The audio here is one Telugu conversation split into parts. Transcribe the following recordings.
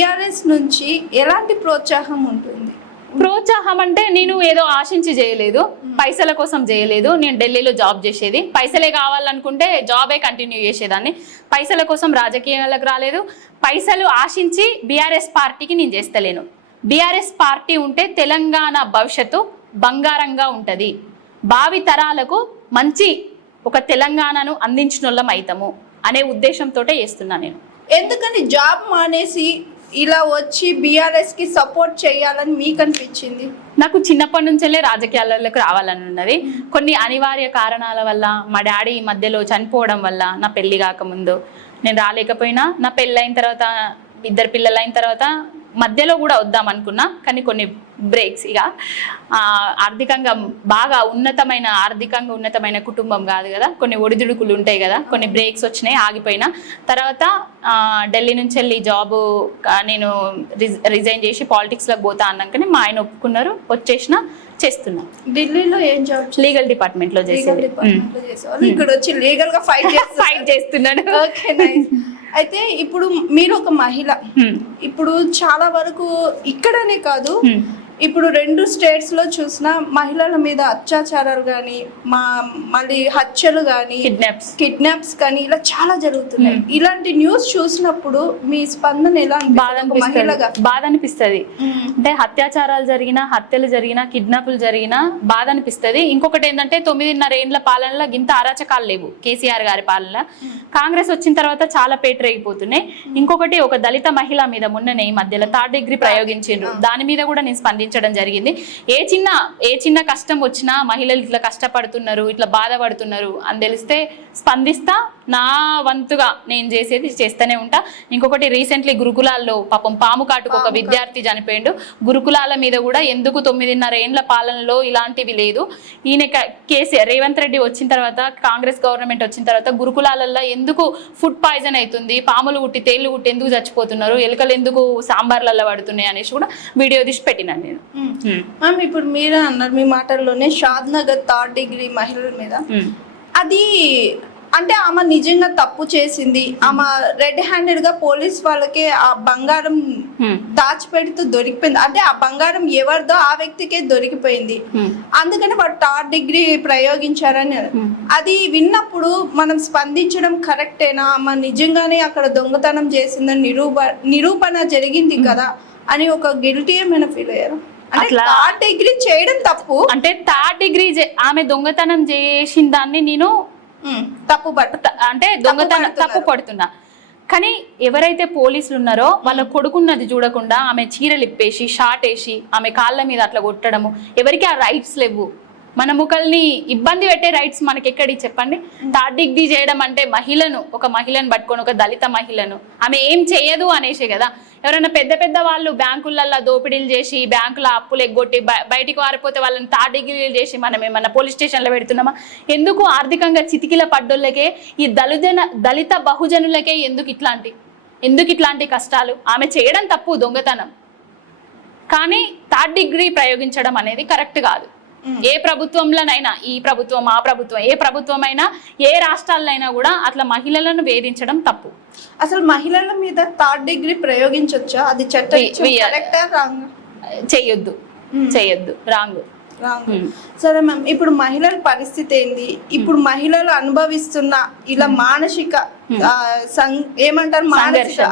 బీఆర్ఎస్ నుంచి ఎలాంటి ప్రోత్సాహం ఉంటుంది? ప్రోత్సాహం అంటే నేను ఏదో ఆశించి చేయలేదు పైసల కోసం చేయలేదు నేను ఢిల్లీలో జాబ్ చేసేది. పైసలే కావాలనుకుంటే జాబే కంటిన్యూ చేసేదాన్ని. పైసల కోసం రాజకీయాలకు రాలేదు. పైసలు ఆశించి బీఆర్ఎస్ పార్టీకి నేను చేస్తలేను. బీఆర్ఎస్ పార్టీ ఉంటే తెలంగాణ భవిష్యత్తు బంగారంగా ఉంటుంది. భావి తరాలకు మంచి ఒక తెలంగాణను అందించిన వాళ్ళం అవుతాము అనే ఉద్దేశంతో చేస్తున్నా నేను. ఎందుకని జాబ్ మానేసి ఇలా వచ్చి బీఆర్ఎస్కి సపోర్ట్ చేయాలని మీకు అనిపించింది నాకు చిన్నప్పటి నుంచెల్లే రాజకీయాలలోకి రావాలని ఉన్నది. కొన్ని అనివార్య కారణాల వల్ల మా డాడీ ఈ మధ్యలో చనిపోవడం వల్ల నా పెళ్ళి కాకముందు. నేను రాలేకపోయినా నా పెళ్ళైన తర్వాత ఇద్దరు పిల్లలైన తర్వాత మధ్యలో కూడా వద్దాం అనుకున్నా కానీ కొన్ని బ్రేక్స్ ఇక. ఆర్థికంగా బాగా ఉన్నతమైన ఆర్థికంగా ఉన్నతమైన కుటుంబం కాదు కదా. కొన్ని ఒడిదుడుకులు ఉంటాయి కదా. కొన్ని బ్రేక్స్ వచ్చినాయి ఆగిపోయినా. తర్వాత ఢిల్లీ నుంచి వెళ్ళి జాబ్ నేను రిజ్- రిజైన్ చేసి పాలిటిక్స్లోకి పోతా అన్నాకనే మా ఆయన ఒప్పుకున్నారు. వచ్చేసిన చేస్తున్నా. ఢిల్లీలో ఏం జాబ్ లీగల్ డిపార్ట్మెంట్లో ఇక్కడ వచ్చి లీగల్గా ఫైట్ చేస్తారు ఫైట్ చేస్తున్నాను. ఓకే నైస్ అయితే ఇప్పుడు మీరు ఒక మహిళ. ఇప్పుడు చాలా వరకు ఇక్కడనే కాదు. ఇప్పుడు రెండు స్టేట్స్లో చూసిన మహిళల మీద అత్యాచారాలు కానీ మా మళ్ళీ హత్యలు కానీ కిడ్నాప్స్ కిడ్నాప్స్ కానీ ఇలా చాలా జరుగుతున్నాయి. ఇలాంటి న్యూస్ చూసినప్పుడు మీ స్పందన ఎలా బాధ అనిపిస్తుంది. బాధ అనిపిస్తుంది. మ్మ్. అంటే అత్యాచారాలు జరిగినా హత్యలు జరిగినా కిడ్నాపులు జరిగినా బాధ అనిపిస్తుంది. ఇంకొకటి ఏంటంటే తొమ్మిదిన్నర ఏండ్ల పాలనలో గింత అరాచకాలు లేవు కేసీఆర్ గారి పాలన కాంగ్రెస్ వచ్చిన తర్వాత చాలా పేటరేగిపోతున్నాయి. ఇంకొకటి ఒక దళిత మహిళ మీద మొన్ననే ఈ మధ్యలో థర్డ్ డిగ్రీ ప్రయోగించిండ్రు. దాని మీద కూడా నేను స్పందించడం జరిగింది. ఏ చిన్న ఏ చిన్న కష్టం వచ్చినా మహిళలు ఇట్లా కష్టపడుతున్నారు ఇట్లా బాధపడుతున్నారు అని తెలిస్తే స్పందిస్తా నా వంతుగా నేను చేసేది చేస్తూనే ఉంటా. ఇంకొకటి రీసెంట్లీ గురుకులాల్లో పాపం పాము కాటుకు ఒక విద్యార్థి చనిపోయిండు. గురుకులాల మీద కూడా ఎందుకు తొమ్మిదిన్నర ఏండ్ల పాలనలో ఇలాంటివి లేదు. ఈయన కేసీఆర్ రేవంత్ రెడ్డి వచ్చిన తర్వాత కాంగ్రెస్ గవర్నమెంట్ వచ్చిన తర్వాత గురుకులాలలో ఎందుకు ఫుడ్ పాయిజన్ అవుతుంది పాములు ఉట్టి తేళ్ళు ఉట్టి ఎందుకు చచ్చిపోతున్నారు ఎలుకలు ఎందుకు సాంబార్లలో పడుతున్నాయి అనేసి కూడా వీడియో తీసి పెట్టినాను నేను. మ్యామ్ ఇప్పుడు మీరే అన్నారు మీ మాటల్లోనే షాద్ నగర్ థర్డ్ డిగ్రీ మహిళల మీద. అది అంటే ఆమె నిజంగా తప్పు చేసింది. ఆమె రెడ్ హ్యాండెడ్గా పోలీస్ వాళ్ళకి ఆ బంగారం. దాచిపెడుతూ దొరికిపోయింది. అంటే ఆ బంగారం ఎవరిదో ఆ వ్యక్తికే దొరికిపోయింది. అందుకని వాడు థర్డ్ డిగ్రీ ప్రయోగించారని. అది విన్నప్పుడు మనం స్పందించడం కరెక్టేనా? ఆమె నిజంగానే అక్కడ దొంగతనం చేసిందని నిరూప నిరూపణ జరిగింది కదా అని ఒక గిల్టీ ఏమైనా ఫీల్ అయ్యారు? అట్లా- థర్డ్ డిగ్రీ చేయడం తప్పు. అంటే థర్డ్ డిగ్రీ ఆమె దొంగతనం చేసిన దాన్ని నేను తప్పు అంటే దొంగతనం. తప్పు పడుతున్నా. కానీ ఎవరైతే పోలీసులు ఉన్నారో వాళ్ళ కొడుకున్నది చూడకుండా ఆమె చీరలు ఇప్పేసి షార్ట్ వేసి ఆమె కాళ్ళ మీద అట్లా కొట్టడము. ఎవరికి ఆ రైట్స్ లేవు. మన ముఖల్ని ఇబ్బంది పెట్టే రైట్స్ మనకి ఎక్కడి చెప్పండి థర్డ్ డిగ్రీ చేయడం అంటే మహిళను ఒక మహిళను పట్టుకొని ఒక దళిత మహిళను. ఆమె ఏం చేయదు అనేసే కదా. ఎవరైనా పెద్ద పెద్ద వాళ్ళు బ్యాంకులల్లో దోపిడీలు చేసి బ్యాంకుల అప్పులు ఎగ్గొట్టి బయ- బయటికి వారిపోతే వాళ్ళని థర్డ్ డిగ్రీలు చేసి మనం ఏమన్నా పోలీస్ స్టేషన్లో పెడుతున్నామా? ఎందుకు ఆర్థికంగా చితికిల పడ్డోళ్ళకే ఈ దళిజన దళిత బహుజనులకే ఎందుకు ఇట్లాంటి ఎందుకు ఇట్లాంటి కష్టాలు? ఆమె చేయడం తప్పు దొంగతనం. కానీ థర్డ్ డిగ్రీ ప్రయోగించడం అనేది కరెక్ట్ కాదు. ఏ ప్రభుత్వంలోనైనా ఈ ప్రభుత్వం ఆ ప్రభుత్వం ఏ ప్రభుత్వం అయినా ఏ రాష్ట్రాలైనా కూడా అట్లా మహిళలను వేధించడం తప్పు. అసలు మహిళల మీద థర్డ్ డిగ్రీ ప్రయోగించవచ్చా అది చట్ట are- కరెక్టా రాంగ్. రాంగ్. సరే మ్యామ్ ఇప్పుడు మహిళల పరిస్థితి ఏంది? ఇప్పుడు మహిళలు అనుభవిస్తున్న ఇలా మానసిక ఏమంటారు? మానసిక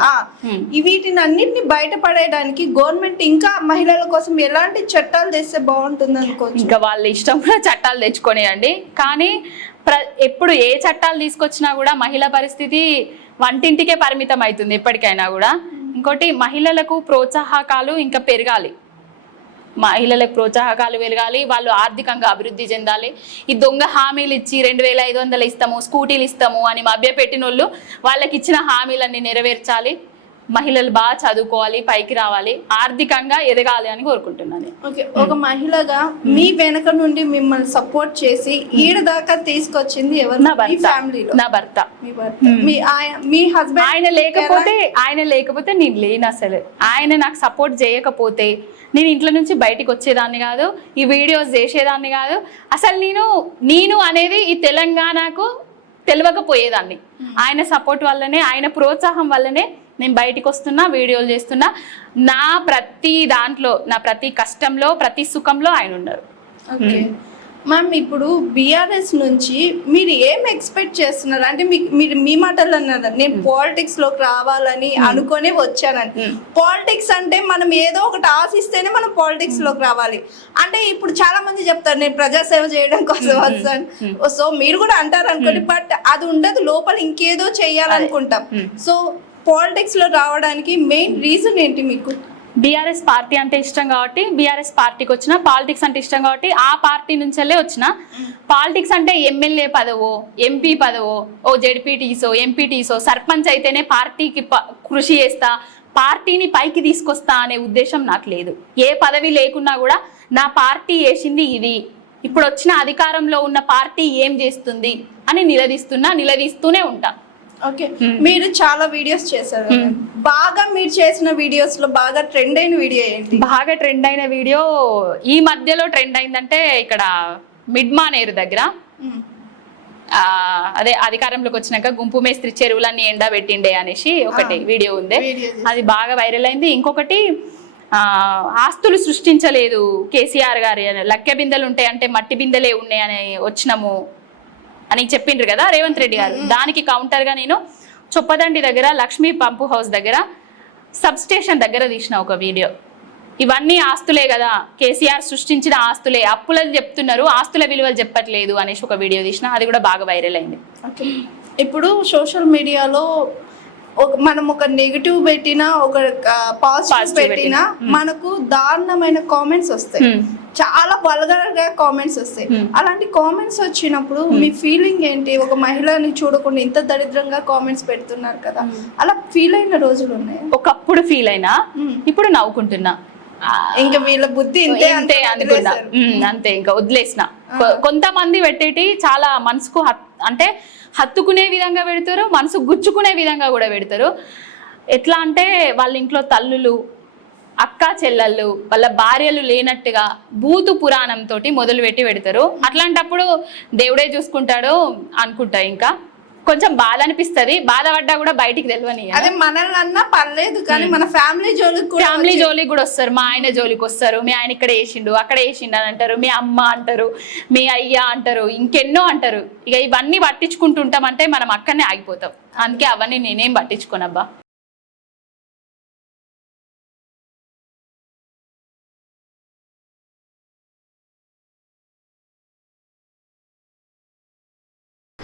వీటిని అన్నింటిని బయటపడేయడానికి గవర్నమెంట్ ఇంకా మహిళల కోసం ఎలాంటి చట్టాలు తెస్తే బాగుంటుంది అనుకోవచ్చు? ఇంకా వాళ్ళ ఇష్టం చట్టాలు తెచ్చుకొనియండి. కానీ ప్ర ఎప్పుడు ఏ చట్టాలు తీసుకొచ్చినా కూడా మహిళ పరిస్థితి వంటింటికే పరిమితం అవుతుంది ఎప్పటికైనా కూడా. ఇంకోటి మహిళలకు ప్రోత్సాహకాలు ఇంకా పెరగాలి. మహిళలకు ప్రోత్సాహకాలు వెలగాలి వాళ్ళు ఆర్థికంగా అభివృద్ధి చెందాలి. ఈ దొంగ హామీలు ఇచ్చి రెండు వేల ఐదు వందలు ఇస్తాము స్కూటీలు ఇస్తాము అని మభ్యపెట్టిన వాళ్ళు వాళ్ళకి ఇచ్చిన హామీలన్నీ నెరవేర్చాలి. మహిళలు బాగా చదువుకోవాలి పైకి రావాలి ఆర్థికంగా ఎదగాలి అని కోరుకుంటున్నాను. ఓకే ఒక మహిళగా మీ వెనక నుండి మిమ్మల్ని సపోర్ట్ చేసి ఈడ దాకా తీసుకొచ్చింది ఎవరు? నా భర్త. నా భర్త. మీ హస్బెండ్ ఆయన లేకపోతే ఆయన లేకపోతే నేను లేను అసలు. ఆయన నాకు సపోర్ట్ చేయకపోతే నేను ఇంట్లో నుంచి బయటికి వచ్చేదాన్ని కాదు ఈ వీడియోస్ చేసేదాన్ని కాదు. అసలు నేను నేను అనేది ఈ తెలంగాణకు తెలియకపోయేదాన్ని ఆయన సపోర్ట్ వల్లనే ఆయన ప్రోత్సాహం వల్లనే నేను బయటికి వస్తున్నా వీడియోలు చేస్తున్నా నా ప్రతి దాంట్లో నా ప్రతి కష్టంలో ప్రతి సుఖంలో ఆయన ఉన్నారు. ఓకే. మ్యామ్ ఇప్పుడు బీఆర్ఎస్ నుంచి మీరు ఏం ఎక్స్పెక్ట్ చేస్తున్నారు? అంటే మీరు మీ మాటలు అన్నారు? నేను పాలిటిక్స్లోకి రావాలని అనుకొని వచ్చానని. పాలిటిక్స్ అంటే మనం ఏదో ఒకటి ఆశిస్తేనే మనం పాలిటిక్స్లోకి రావాలి. అంటే ఇప్పుడు చాలా మంది చెప్తారు నేను ప్రజాసేవ చేయడం కోసం వస్తాను. సో మీరు కూడా అంటారు అనుకోండి బట్ అది ఉండదు లోపల ఇంకేదో చేయాలనుకుంటాం. సో పాలిటిక్స్లో రావడానికి మెయిన్ రీజన్ ఏంటి మీకు? బీఆర్ఎస్ పార్టీ అంటే ఇష్టం కాబట్టి బీఆర్ఎస్ పార్టీకి వచ్చిన పాలిటిక్స్ అంటే ఇష్టం కాబట్టి ఆ పార్టీ నుంచెల్లే వచ్చిన పాలిటిక్స్ అంటే ఎమ్మెల్యే పదవో ఎంపీ పదవో ఓ జెడ్పీటీసో ఎంపీటీసో సర్పంచ్ అయితేనే పార్టీకి ప- కృషి చేస్తా పార్టీని పైకి తీసుకొస్తా అనే ఉద్దేశం నాకు లేదు. ఏ పదవి లేకున్నా కూడా నా పార్టీ వేసింది ఇది. ఇప్పుడు వచ్చిన అధికారంలో ఉన్న పార్టీ ఏం చేస్తుంది అని నిలదీస్తున్నా నిలదీస్తూనే ఉంటా. ఓకే మీరు చాలా వీడియోస్ చేశారు కదా. బాగా మీరు చేసిన వీడియోస్లో బాగా ట్రెండ్ అయిన వీడియో ఏంటి బాగా ట్రెండ్ అయిన వీడియో ఈ మధ్యలో ట్రెండ్ అయిందంటే ఇక్కడ మిడ్ మానేరు దగ్గర. ఆ, అదే అధికారంలోకి వచ్చినాక గుంపు మేస్త్రి చెరువులన్నీ ఎండా పెట్టిండే అనేసి ఒకటి వీడియో ఉంది. అది బాగా వైరల్ అయింది ఇంకొకటి ఆ, ఆస్తులు సృష్టించలేదు కేసీఆర్ గారి. లక్కె బిందెలు ఉంటాయి అంటే మట్టి బిందెలే ఉన్నాయి అని వచ్చినాము అని చెప్పిండ్రు కదా రేవంత్ రెడ్డి గారు. దానికి counter గా నేను చొప్పదండి దగ్గర లక్ష్మీ పంపు హౌస్ దగ్గర సబ్ స్టేషన్ దగ్గర తీసిన ఒక వీడియో ఇవన్నీ ఆస్తులే కదా. కేసీఆర్ సృష్టించిన ఆస్తులే. అప్పులని చెప్తున్నారు ఆస్తుల విలువలు చెప్పట్లేదు అనేసి ఒక వీడియో తీసిన. అది కూడా బాగా వైరల్ అయింది. ఇప్పుడు సోషల్ మీడియాలో ఒక మనం ఒక నెగిటివ్ పెట్టినా ఒక పాజిటివ్ పెట్టినా. మనకు దారుణమైన కామెంట్స్ వస్తాయి. చాలా వల్గర్గా కామెంట్స్ వస్తాయి. Hmm. అలాంటి కామెంట్స్ వచ్చినప్పుడు మీ ఫీలింగ్ ఏంటి? ఒక మహిళని చూడకుండా ఇంత దరిద్రంగా కామెంట్స్ పెడుతున్నారు కదా. అలా ఫీల్ అయిన రోజులు ఉన్నాయి? ఒకప్పుడు ఫీల్ అయినా Hmm. ఇప్పుడు నవ్వుకుంటున్నా. ఇంకా వీళ్ళ బుద్ధి ఇంతే అంతే అంతే అనుకున్నా అంతే. ఇంకా వదిలేసిన. కొంతమంది పెట్టేటి చాలా మనసుకు అంటే హత్తుకునే విధంగా పెడతారు మనసు గుచ్చుకునే విధంగా కూడా పెడతారు. ఎట్లా అంటే వాళ్ళ ఇంట్లో తల్లులు అక్క చెల్లెళ్ళు వాళ్ళ భార్యలు లేనట్టుగా భూతు పురాణం తోటి మొదలు పెట్టి పెడతారు. అట్లాంటప్పుడు దేవుడే చూసుకుంటాడు అనుకుంటా ఇంకా. కొంచెం బాధ అనిపిస్తది. బాధపడ్డా కూడా బయటికి తెలియని అదే మనల్ని అన్నా పర్లేదు కానీ మన ఫ్యామిలీ జోలికి కూడా ఫ్యామిలీ జోలికి కూడా వస్తారు. మా ఆయన జోలికి వస్తారు. మీ ఆయన ఇక్కడ వేసిండు అక్కడ వేసిండు అని అంటారు. మీ అమ్మ అంటారు మీ అయ్య అంటారు ఇంకెన్నో అంటారు. ఇక ఇవన్నీ పట్టించుకుంటుంటామంటే మనం అక్కడనే ఆగిపోతాం. అందుకే అవన్నీ నేనేం పట్టించుకోనబ్బా.